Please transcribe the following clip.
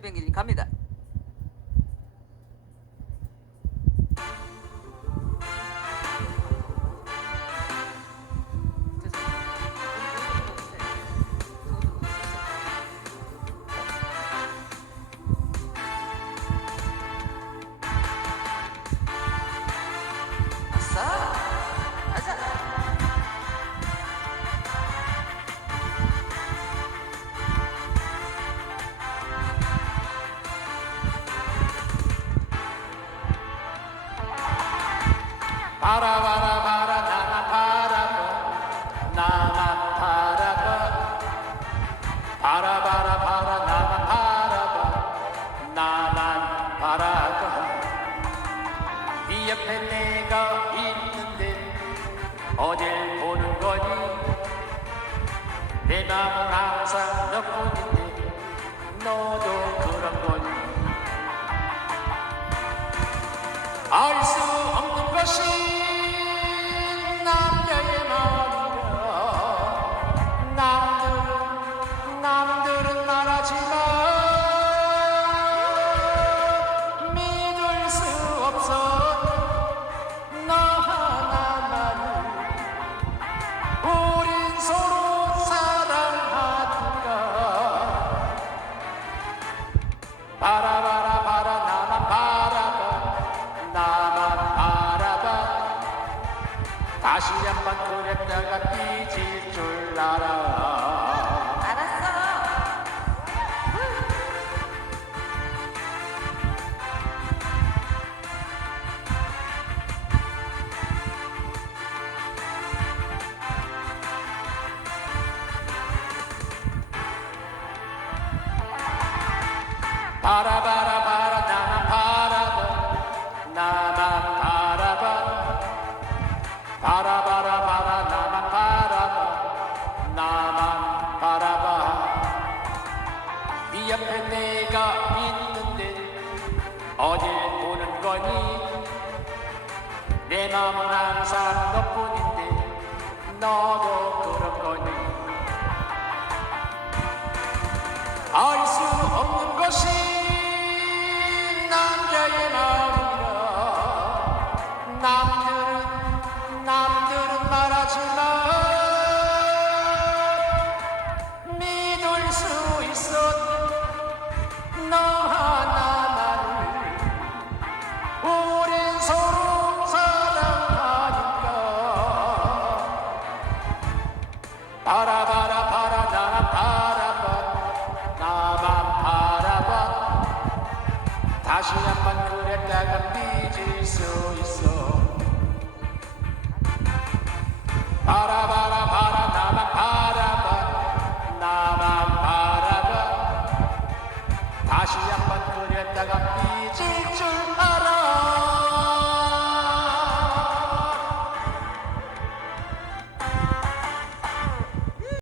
새벽일 갑니다. 바라 바라 바라 나만 바라봐 나만 바라봐 바라 바라 바라 나만 바라봐 네 옆에 내가 있는데 어딜 보는 거니? 내 맘은 항상 너뿐인데 너도 그런 거니? 알수 없는 것이 남자의 마음이라 남들은 남들은 말하지만 믿을 수 없어. 너 하나만을 우린 서로 사랑하니까. 바라바라 바라 40년만 그랬다가 삐질 줄 알아 알았어. 바라봐 내가 있는데 어딜 보는 거니? 내 맘은 항상 너뿐인데 너도 그런 거니 바라바라 바라 나만 바라봐 나만 바라봐 다시 한번 그랬다가 삐질 수 있어